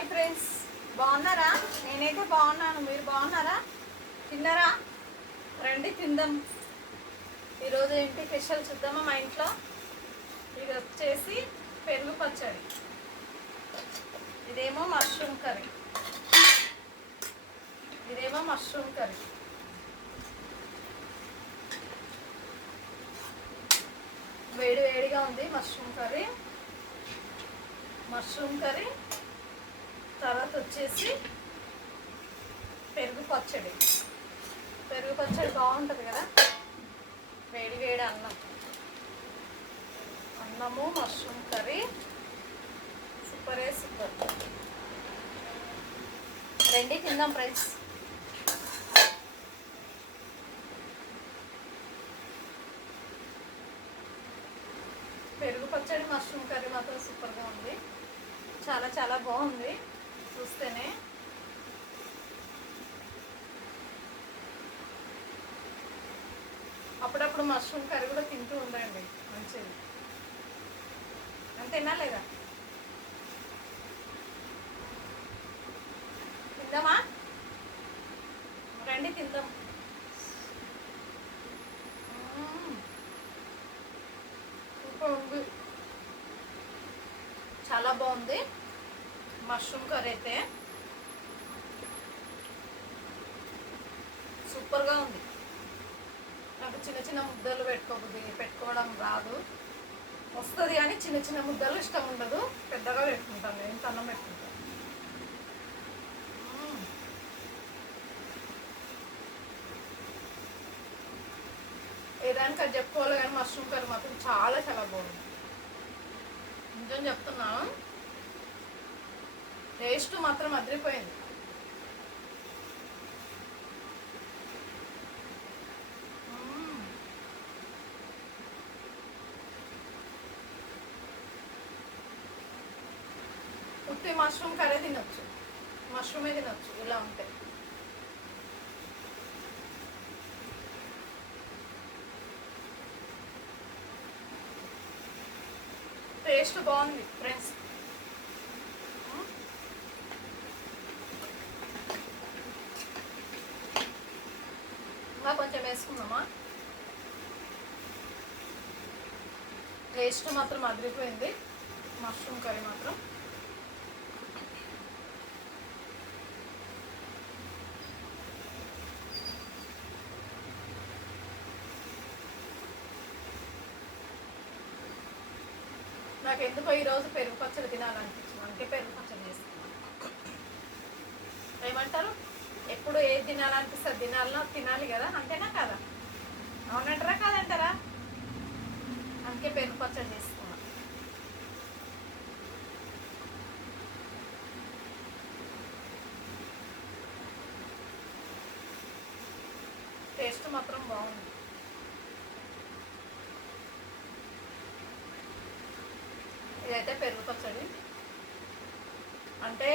Hi friends, బాగున్నారా? నేనైతే బాగున్నాను. మీరు బాగున్నారా? తిన్నారా? రండి తిందాం. ఈరోజు ఏంటి స్పెషల్ చూద్దామా మా ఇంట్లో. ఇది వచ్చేసి పెరుగు పచ్చడి, ఇదేమో మష్రూమ్ కర్రీ, ఇదేమో మష్రూమ్ కర్రీ. వేడి వేడిగా ఉంది మష్రూమ్ కర్రీ. తర్వాత వచ్చేసి పెరుగు పచ్చడి. పెరుగు పచ్చడి బాగుంటుంది కదా. వేడి వేడి అన్నము మష్రూమ్ కర్రీ సూపరే సూపర్. రండి తిందాం ఫ్రెండ్స్. పెరుగు పచ్చడి మష్రూమ్ కర్రీ మాత్రం సూపర్గా ఉంది. చాలా చాలా బాగుంది చూస్తేనే. అప్పుడప్పుడు మష్రూమ్ కర్రీ కూడా తింటూ ఉండండి, మంచిది. అంతేనా లేదా? తిందామా? రండి తిందాం. సూపర్ ఉంది, చాలా బాగుంది మష్రూమ్ కర్రీ అయితే. సూపర్గా ఉంది. నాకు చిన్న చిన్న ముద్దలు పెట్టుకోవడం రాదు. వస్తుంది కానీ చిన్న చిన్న ముద్దలు ఇష్టం ఉండదు. పెద్దగా పెట్టుకుంటాను, నేను అన్నం పెట్టుకుంటాను. ఏదానికి అది చెప్పుకోవాలి కానీ మష్రూమ్ కర్రీ మాత్రం చాలా చాలా బాగుంది. నిజం చెప్తున్నాను, టేస్ట్ మాత్రం అదిరిపోయింది. ఉత్తి మష్రూమ్ కర్రీ తినొచ్చు, మష్రూమే తినొచ్చు ఇలా ఉంటే. టేస్ట్ బాగుంది ఫ్రెండ్స్. ఇంకా కొంచెం వేసుకుందామా? టేస్ట్ మాత్రం అదిరిపోయింది మష్రూమ్ కర్రీ మాత్రం. నాకు ఎందుకో ఈరోజు పెరుగు పచ్చడి తినాలనిపించింది, అందుకే పెరుగు పచ్చడి చేస్తున్నాను. ఏమంటారు? ఎప్పుడు ఏది తినాలనిపిస్తుంది తినాలి కదా, అంతేనా కదా? అవునంటారా కాదంటారా? అందుకే పెరుగు పచ్చడి చేస్తున్నా. టేస్ట్ మాత్రం బాగుంది. ఇదైతే పెరుగు పచ్చడి అంటే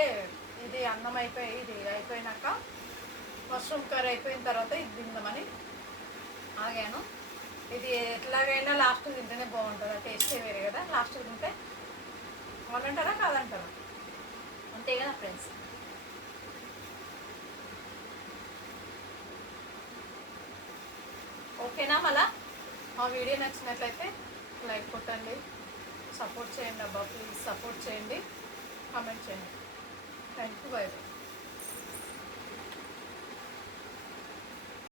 ఇది అన్నం ఇది అయిపోయినాక మష్రూమ్ కర్రీ అయిపోయిన తర్వాత ఇది తిందామని ఆగాను. ఇది ఎట్లాగైనా లాస్ట్ తింటేనే బాగుంటుంది, టేస్టే వేరే కదా. లాస్ట్ తింటే అవునంటారా కాదంటారా? అంతే కదా ఫ్రెండ్స్. ఓకేనా? మళ్ళా మా వీడియో నచ్చినట్లయితే లైక్ కొట్టండి, సపోర్ట్ చేయండి అబ్బా, ప్లీజ్ సపోర్ట్ చేయండి, కామెంట్ చేయండి. Thank you, by by.